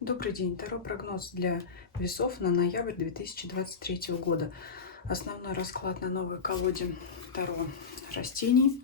Добрый день. Таро прогноз для весов на ноябрь 2023 года. Основной расклад на новой колоде Таро растений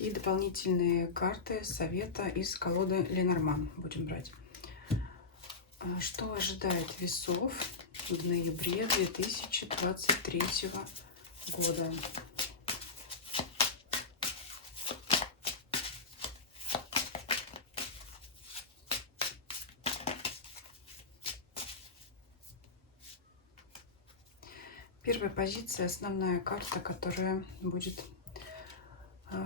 и дополнительные карты совета из колоды Ленорман будем брать. Что ожидает весов в ноябре 2023 года? Первая позиция, основная карта, которая будет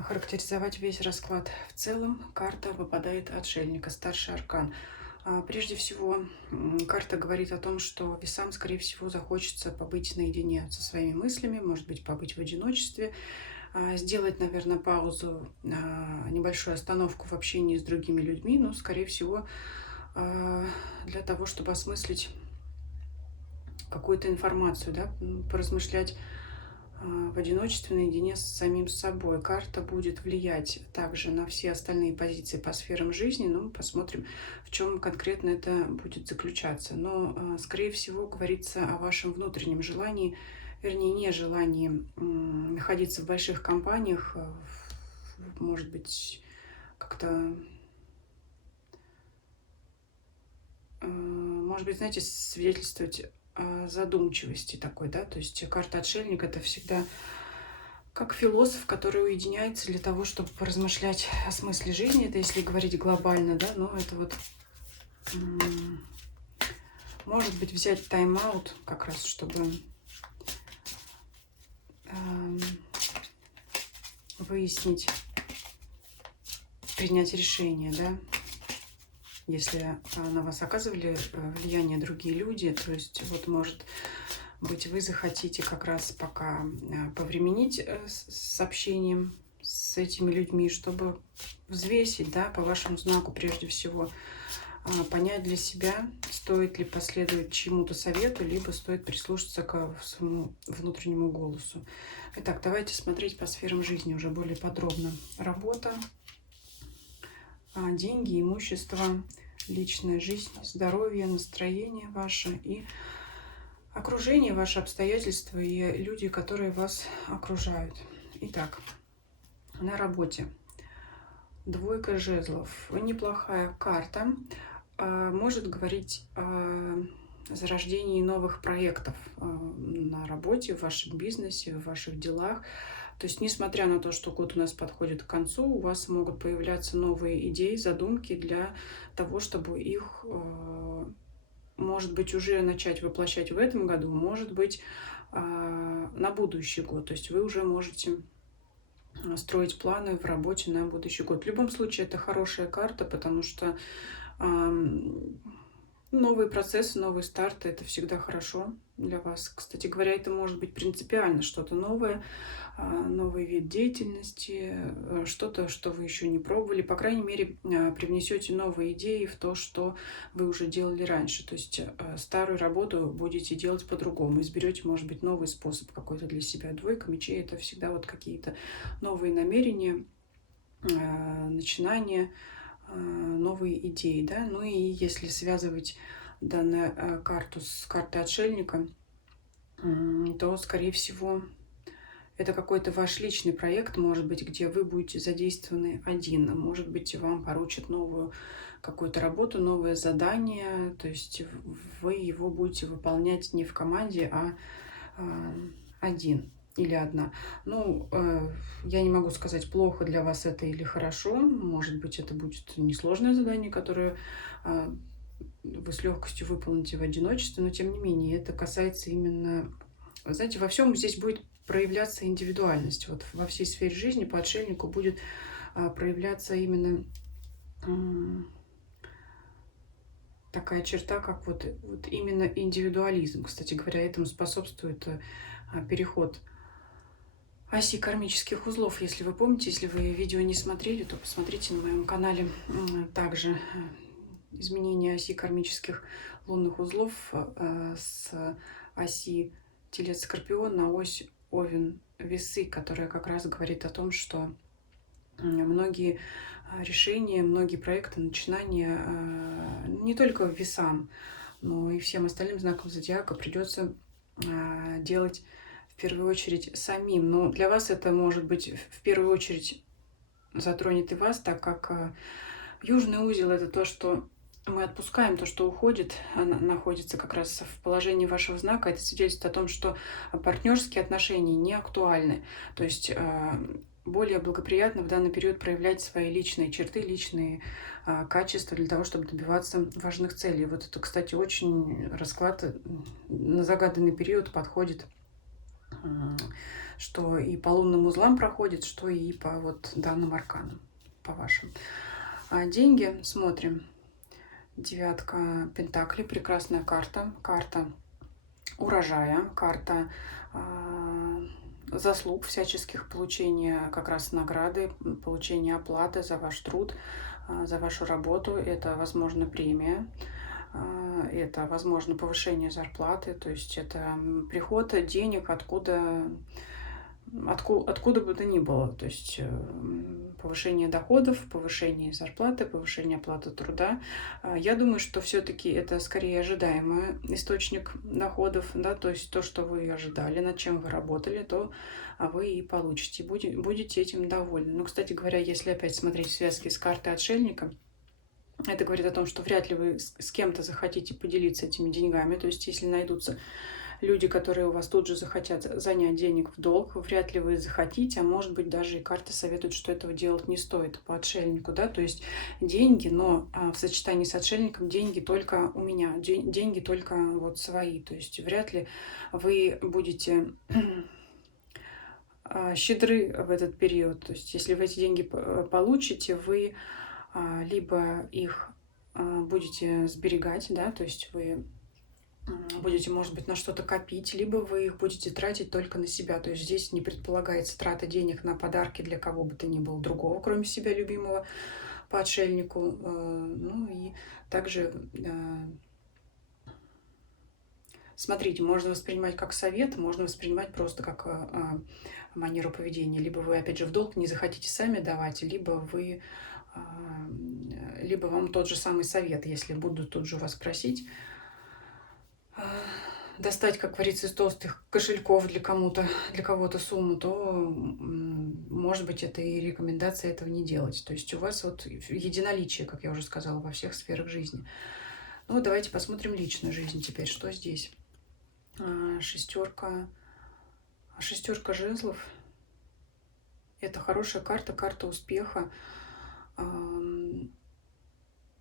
характеризовать весь расклад. В целом карта выпадает отшельника, старший аркан. Прежде всего, карта говорит о том, что весам, скорее всего, захочется побыть наедине со своими мыслями, может быть, побыть в одиночестве, сделать, наверное, паузу, небольшую остановку в общении с другими людьми, но, скорее всего, для того, чтобы осмыслить какую-то информацию, да, поразмышлять в одиночестве, наедине с самим собой. Карта будет влиять также на все остальные позиции по сферам жизни. Ну, посмотрим, в чем конкретно это будет заключаться. Но, скорее всего, говорится о вашем внутреннем желании, вернее, нежелании находиться в больших компаниях, может быть, как-то, может быть, знаете, свидетельствовать о задумчивости такой, да, то есть карта отшельника — это всегда как философ, который уединяется для того, чтобы поразмышлять о смысле жизни. Это если говорить глобально, да, но это вот может быть взять тайм-аут как раз, чтобы выяснить, принять решение, да, если на вас оказывали влияние другие люди, то есть вот может быть вы захотите как раз пока повременить с общением с этими людьми, чтобы взвесить, да, по вашему знаку прежде всего, понять для себя, стоит ли последовать чему-то совету, либо стоит прислушаться к своему внутреннему голосу. Итак, давайте смотреть по сферам жизни уже более подробно. Работа, деньги, имущество, личная жизнь, здоровье, настроение ваше и окружение, ваши обстоятельства и люди, которые вас окружают. Итак, на работе. Двойка жезлов. Неплохая карта. Может говорить о зарождении новых проектов на работе, в вашем бизнесе, в ваших делах. То есть, несмотря на то, что год у нас подходит к концу, у вас могут появляться новые идеи, задумки для того, чтобы их, может быть, уже начать воплощать в этом году, может быть, на будущий год. То есть вы уже можете строить планы в работе на будущий год. В любом случае, это хорошая карта, потому что новые процессы, новые старты — это всегда хорошо для вас. Кстати говоря, это может быть принципиально что-то новое, новый вид деятельности, что-то, что вы еще не пробовали. По крайней мере, привнесете новые идеи в то, что вы уже делали раньше. То есть старую работу будете делать по-другому. Изберете, может быть, новый способ какой-то для себя. Двойка мечей — это всегда вот какие-то новые намерения, начинания, новые идеи, да. Ну и если связывать данную карту с картой отшельника, то, скорее всего, это какой-то ваш личный проект, может быть, где вы будете задействованы один. Может быть, вам поручат новую какую-то работу, новое задание. То есть вы его будете выполнять не в команде, а один или одна. Ну, я не могу сказать, плохо для вас это или хорошо. Может быть, это будет несложное задание, которое вы с легкостью выполните в одиночестве, но тем не менее это касается именно, знаете, во всем здесь будет проявляться индивидуальность. Вот во всей сфере жизни по отшельнику будет проявляться именно такая черта, как вот именно индивидуализм. Кстати говоря, этому способствует переход оси кармических узлов. Если вы помните, если вы видео не смотрели, то посмотрите на моем канале также изменение оси кармических лунных узлов с оси Телец-Скорпион на ось Овен-Весы, которая как раз говорит о том, что многие решения, многие проекты, начинания, не только весам, но и всем остальным знакам зодиака придется делать в первую очередь самим. Но для вас это может быть в первую очередь затронет и вас, так как южный узел это то, что мы отпускаем, то, что уходит, находится как раз в положении вашего знака. Это свидетельствует о том, что партнерские отношения не актуальны. То есть более благоприятно в данный период проявлять свои личные черты, личные качества для того, чтобы добиваться важных целей. Вот это, кстати, очень расклад на загаданный период подходит, что и по лунным узлам проходит, что и по вот данным арканам, по вашим. Деньги смотрим. Девятка пентаклей, прекрасная карта. Карта урожая, карта заслуг всяческих, получения как раз награды, получения оплаты за ваш труд, за вашу работу. Это, возможно, премия, это, возможно, повышение зарплаты, то есть это приход денег откуда бы то ни было. То есть повышение доходов, повышение зарплаты, повышение оплаты труда. Я думаю, что все-таки это скорее ожидаемый источник доходов, да, то есть то, что вы ожидали, над чем вы работали, то вы и получите, будете этим довольны. Но, кстати говоря, если опять смотреть связки с картой отшельника, это говорит о том, что вряд ли вы с кем-то захотите поделиться этими деньгами. То есть, если найдутся люди, которые у вас тут же захотят занять денег в долг, вряд ли вы захотите, а может быть даже и карты советуют, что этого делать не стоит по отшельнику, да, то есть деньги, но в сочетании с отшельником деньги только у меня, деньги только вот свои, то есть вряд ли вы будете щедры в этот период, то есть если вы эти деньги получите, вы либо их будете сберегать, да, то есть вы будете, может быть, на что-то копить, либо вы их будете тратить только на себя. То есть здесь не предполагается трата денег на подарки для кого бы то ни было другого, кроме себя любимого, по отшельнику. Ну и также смотрите, можно воспринимать как совет, можно воспринимать просто как манеру поведения. Либо вы, опять же, в долг не захотите сами давать, либо вам тот же самый совет, если будут тут же вас просить, достать, как говорится, из толстых кошельков для кого-то сумму, то, может быть, это и рекомендация этого не делать. То есть у вас вот единоличие, как я уже сказала, во всех сферах жизни. Ну, давайте посмотрим личную жизнь теперь. Что здесь? Шестерка жезлов. Это хорошая карта, карта успеха.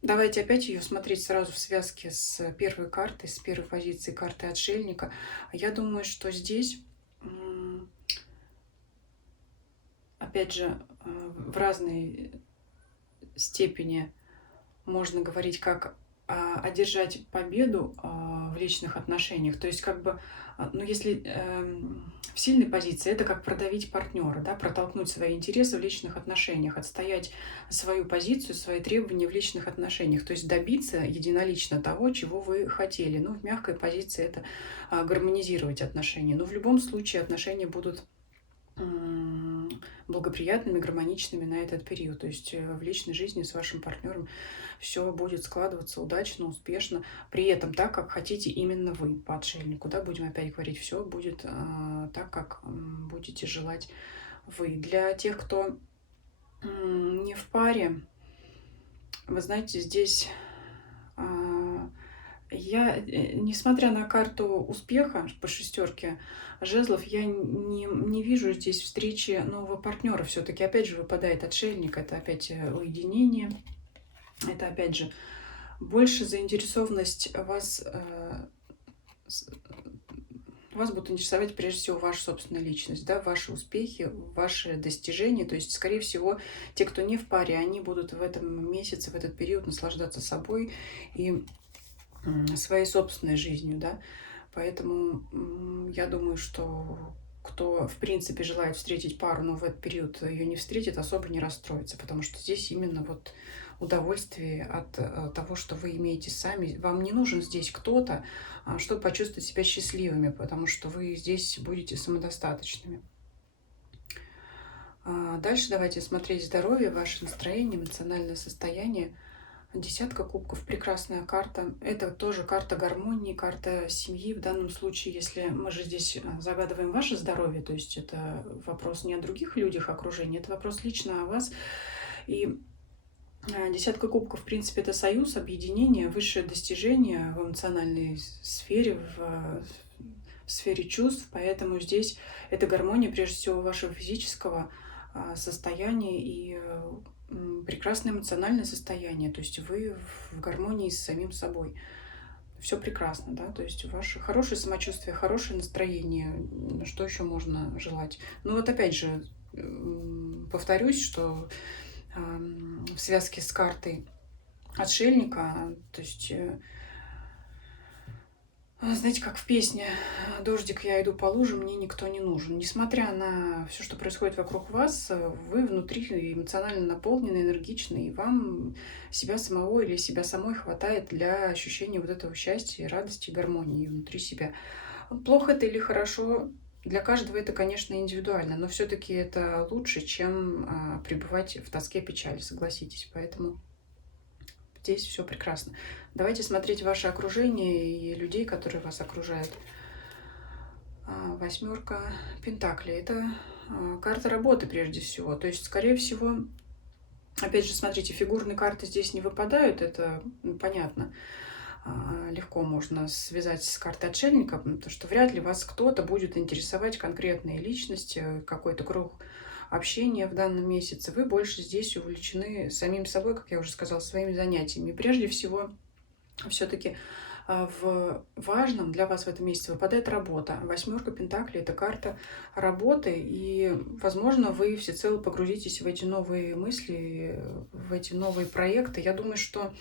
Давайте опять ее смотреть сразу в связке с первой картой, с первой позиции карты отшельника. Я думаю, что здесь, опять же, в разной степени можно говорить, как одержать победу в личных отношениях. То есть, как бы, ну, если в сильной позиции, это как продавить партнера, да, протолкнуть свои интересы в личных отношениях, отстоять свою позицию, свои требования в личных отношениях, то есть добиться единолично того, чего вы хотели. Ну, в мягкой позиции это гармонизировать отношения. Но в любом случае отношения будут благоприятными, гармоничными на этот период. То есть в личной жизни с вашим партнером все будет складываться удачно, успешно, при этом так, как хотите именно вы по отшельнику. Да, будем опять говорить, все будет так, как будете желать вы. Для тех, кто не в паре, вы знаете, здесь я, несмотря на карту успеха по шестерке жезлов, я не вижу здесь встречи нового партнера. Все-таки, опять же, выпадает отшельник, это опять уединение, это опять же больше заинтересованность вас будет интересовать прежде всего ваша собственная личность, да, ваши успехи, ваши достижения. То есть, скорее всего, те, кто не в паре, они будут в этом месяце, в этот период наслаждаться собой и своей собственной жизнью, да. Поэтому я думаю, что кто, в принципе, желает встретить пару, но в этот период ее не встретит, особо не расстроится, потому что здесь именно вот удовольствие от того, что вы имеете сами. Вам не нужен здесь кто-то, чтобы почувствовать себя счастливыми, потому что вы здесь будете самодостаточными. Дальше давайте смотреть здоровье, ваше настроение, эмоциональное состояние. Десятка кубков — прекрасная карта. Это тоже карта гармонии, карта семьи. В данном случае, если мы же здесь загадываем ваше здоровье, то есть это вопрос не о других людях окружения, это вопрос лично о вас. И десятка кубков, в принципе, это союз, объединение, высшее достижение в эмоциональной сфере, в сфере чувств. Поэтому здесь это гармония, прежде всего, вашего физического состояния и прекрасное эмоциональное состояние. То есть вы в гармонии с самим собой. Все прекрасно, да, то есть ваше хорошее самочувствие, хорошее настроение, что еще можно желать? Ну вот опять же, повторюсь, что в связке с картой отшельника, то есть, знаете, как в песне «Дождик, я иду по лужам, мне никто не нужен». Несмотря на все, что происходит вокруг вас, вы внутри эмоционально наполнены, энергичны, и вам себя самого или себя самой хватает для ощущения вот этого счастья, радости, гармонии внутри себя. Плохо это или хорошо, для каждого это, конечно, индивидуально, но все-таки это лучше, чем пребывать в тоске, печали, согласитесь. Поэтому здесь все прекрасно. Давайте смотреть ваше окружение и людей, которые вас окружают. Восьмерка Пентаклей — это карта работы прежде всего. То есть, скорее всего, опять же, смотрите, фигурные карты здесь не выпадают, это понятно. Легко можно связать с картой отшельника, потому что вряд ли вас кто-то будет интересовать, конкретные личности, какой-то круг общения в данном месяце. Вы больше здесь увлечены самим собой, как я уже сказала, своими занятиями. Прежде всего, все-таки в важном для вас в этом месяце выпадает работа. Восьмерка Пентаклей — это карта работы, и, возможно, вы всецело погрузитесь в эти новые мысли, в эти новые проекты. Я думаю, что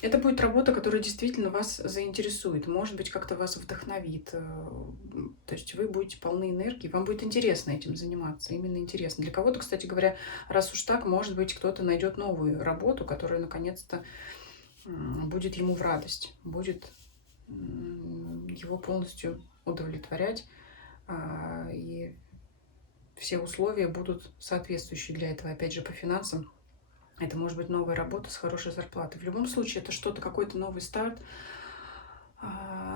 это будет работа, которая действительно вас заинтересует, может быть, как-то вас вдохновит. То есть вы будете полны энергии, вам будет интересно этим заниматься, именно интересно. Для кого-то, кстати говоря, раз уж так, может быть, кто-то найдет новую работу, которая наконец-то будет ему в радость, будет его полностью удовлетворять, и все условия будут соответствующие для этого, опять же, по финансам. Это может быть новая работа с хорошей зарплатой. В любом случае, это что-то, какой-то новый старт,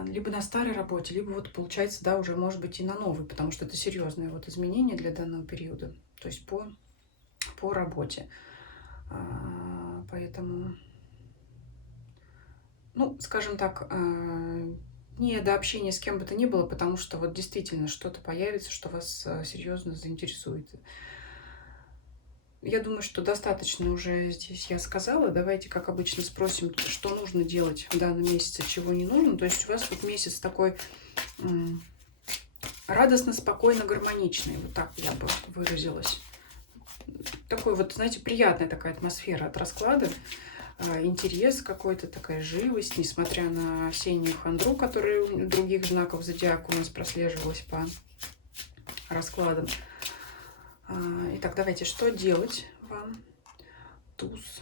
либо на старой работе, либо вот получается, да, уже может быть и на новой, потому что это серьезные вот изменения для данного периода, то есть по работе. Поэтому, ну, скажем так, не до общения с кем бы то ни было, потому что вот действительно что-то появится, что вас серьезно заинтересует. Я думаю, что достаточно уже здесь я сказала. Давайте, как обычно, спросим, что нужно делать в данном месяце, чего не нужно. То есть у вас вот месяц такой радостно, спокойно, гармоничный. Вот так я бы выразилась. Такой вот, знаете, приятная такая атмосфера от расклада. Интерес какой-то, такая живость, несмотря на осеннюю хандру, которая у других знаков зодиака у нас прослеживалась по раскладам. Итак, давайте, что делать вам? Туз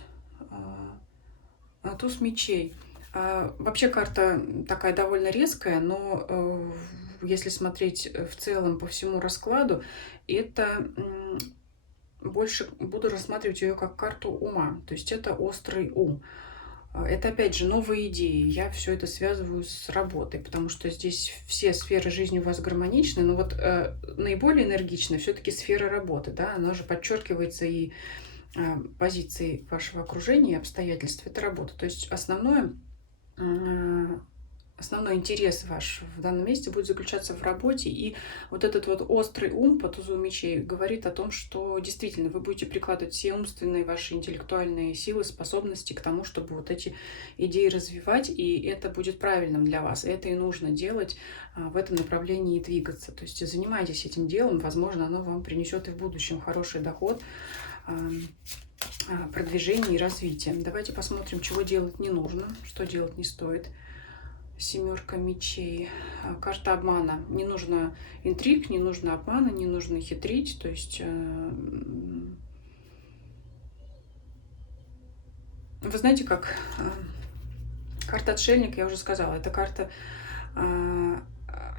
мечей. Вообще карта такая довольно резкая, но если смотреть в целом по всему раскладу, это больше буду рассматривать ее как карту ума. То есть это острый ум. Это, опять же, новые идеи. Я все это связываю с работой, потому что здесь все сферы жизни у вас гармоничны, но вот наиболее энергичная все-таки сфера работы, да, она же подчеркивается и позицией вашего окружения и обстоятельств. Это работа. То есть основной интерес ваш в данном месте будет заключаться в работе, и вот этот вот острый ум по тузу мечей говорит о том, что действительно вы будете прикладывать все умственные, ваши интеллектуальные силы, способности к тому, чтобы вот эти идеи развивать, и это будет правильным для вас. Это и нужно делать, в этом направлении и двигаться. То есть занимайтесь этим делом, возможно, оно вам принесет и в будущем хороший доход, продвижение и развитие. Давайте посмотрим, чего делать не нужно, что делать не стоит. Семерка мечей. Карта обмана. Не нужно интриг, не нужно обмана, не нужно хитрить. То есть, вы знаете, как карта отшельник, я уже сказала, это карта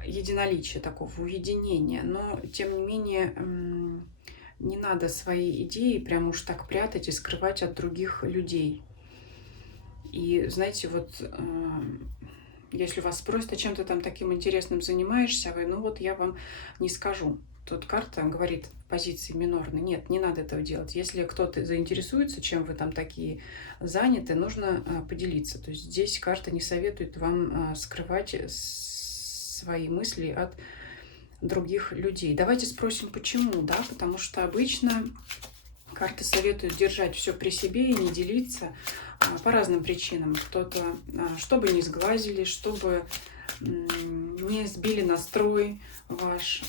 единоличия, такого уединения. Но, тем не менее, не надо свои идеи прям уж так прятать и скрывать от других людей. И знаете, вот если вас спросят, а чем ты там таким интересным занимаешься, а вы, ну вот я вам не скажу. Тут карта говорит в позиции минорной. Нет, не надо этого делать. Если кто-то заинтересуется, чем вы там такие заняты, нужно поделиться. То есть здесь карта не советует вам скрывать свои мысли от других людей. Давайте спросим, почему, да? Потому что обычно карты советуют держать все при себе и не делиться по разным причинам. Кто-то, чтобы не сглазили, чтобы не сбили настрой ваш,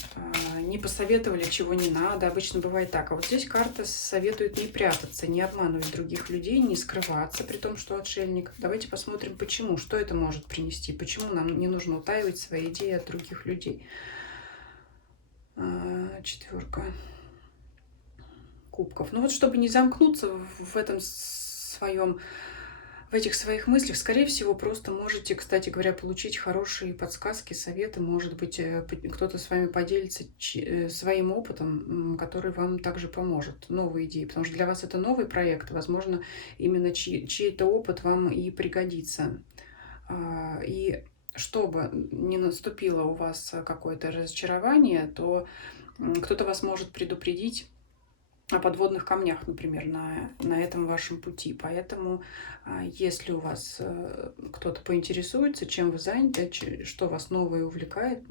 не посоветовали, чего не надо. Обычно бывает так. А вот здесь карта советует не прятаться, не обманывать других людей, не скрываться, при том, что отшельник. Давайте посмотрим, почему, что это может принести, почему нам не нужно утаивать свои идеи от других людей. Четверка кубков. Ну вот, чтобы не замкнуться в этом своем, в этих своих мыслях, скорее всего, просто можете, кстати говоря, получить хорошие подсказки, советы. Может быть, кто-то с вами поделится своим опытом, который вам также поможет. Новые идеи, потому что для вас это новый проект. Возможно, именно чей-то опыт вам и пригодится. И чтобы не наступило у вас какое-то разочарование, то кто-то вас может предупредить о подводных камнях, например, на этом вашем пути. Поэтому, если у вас кто-то поинтересуется, чем вы заняты, что вас новое увлекает,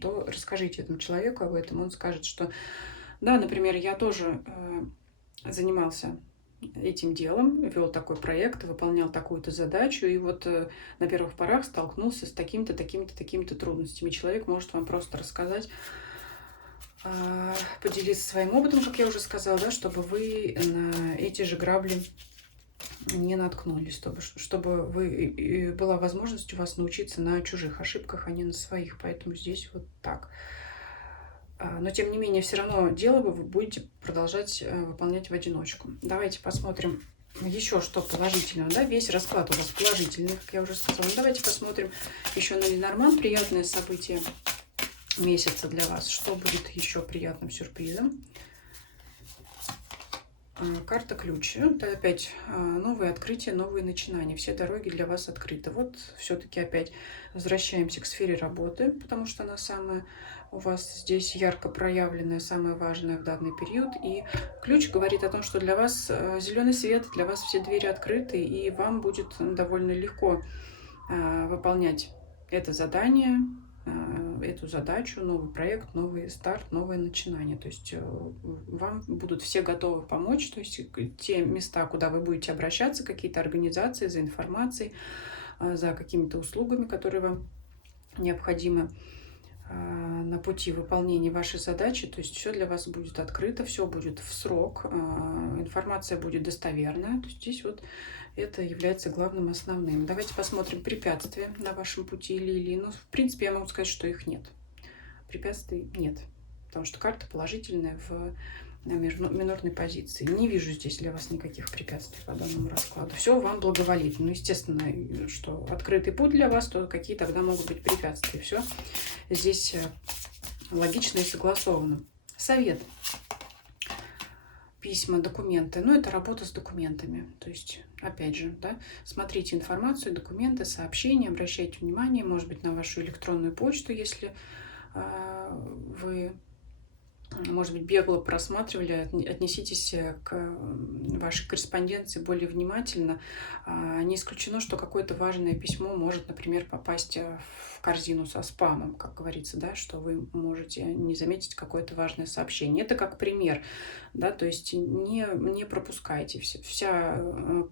то расскажите этому человеку об этом. Он скажет, что да, например, я тоже занимался этим делом, вел такой проект, выполнял такую-то задачу, и вот на первых порах столкнулся с такими-то, такими-то, такими-то трудностями. Человек может вам просто рассказать, поделиться своим опытом, как я уже сказала, да, чтобы вы на эти же грабли не наткнулись, чтобы была возможность у вас научиться на чужих ошибках, а не на своих. Поэтому здесь вот так. Но, тем не менее, все равно дело вы будете продолжать выполнять в одиночку. Давайте посмотрим еще что положительного. Да? Весь расклад у вас положительный, как я уже сказала. Давайте посмотрим еще на Ленорман. Приятное событие месяца для вас. Что будет еще приятным сюрпризом? Карта ключ. Это опять новые открытия, новые начинания. Все дороги для вас открыты. Вот все-таки опять возвращаемся к сфере работы, потому что она самая у вас здесь ярко проявленная, самая важная в данный период. И ключ говорит о том, что для вас зеленый свет, для вас все двери открыты, и вам будет довольно легко выполнять это задание, эту задачу, новый проект, новый старт, новое начинание. То есть вам будут все готовы помочь. То есть те места, куда вы будете обращаться, какие-то организации за информацией, за какими-то услугами, которые вам необходимы на пути выполнения вашей задачи. То есть все для вас будет открыто, все будет в срок, информация будет достоверная. То есть здесь вот это является главным, основным. Давайте посмотрим препятствия на вашем пути лилии. Ну, в принципе, я могу сказать, что их нет. Препятствий нет, потому что карта положительная в минорной позиции. Не вижу здесь для вас никаких препятствий по данному раскладу. Все вам благоволит. Ну, естественно, что открытый путь для вас, то какие тогда могут быть препятствия. Все здесь логично и согласовано. Совет. Письма, документы. Ну, это работа с документами. То есть, опять же, да, смотрите информацию, документы, сообщения, обращайте внимание, может быть, на вашу электронную почту, если вы, может быть, бегло просматривали, отнеситесь к вашей корреспонденции более внимательно. Не исключено, что какое-то важное письмо может, например, попасть в корзину со спамом, как говорится, да, что вы можете не заметить какое-то важное сообщение. Это как пример, да, то есть не пропускайте. Вся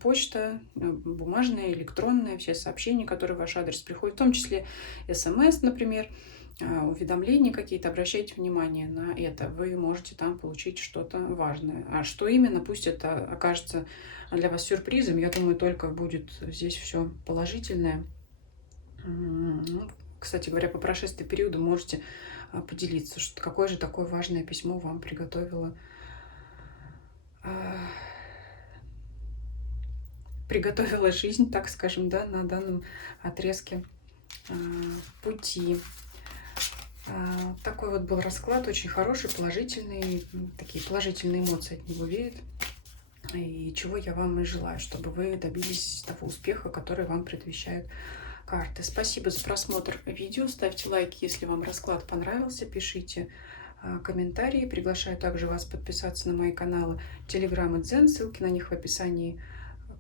почта, бумажная, электронная, все сообщения, которые в ваш адрес приходят, в том числе СМС, например, уведомления какие-то, обращайте внимание на это. Вы можете там получить что-то важное. А что именно, пусть это окажется для вас сюрпризом. Я думаю, только будет здесь все положительное. Кстати говоря, по прошествии периода можете поделиться, что какое же такое важное письмо вам приготовила жизнь, так скажем, да, на данном отрезке пути. Такой вот был расклад, очень хороший, положительный, такие положительные эмоции от него веют. И чего я вам и желаю, чтобы вы добились того успеха, который вам предвещают карты. Спасибо за просмотр видео. Ставьте лайк, если вам расклад понравился. Пишите комментарии. Приглашаю также вас подписаться на мои каналы Telegram и Дзен. Ссылки на них в описании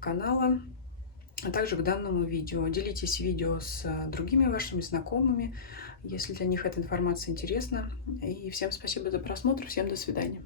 канала, а также к данному видео. Делитесь видео с другими вашими знакомыми, если для них эта информация интересна. И всем спасибо за просмотр. Всем до свидания.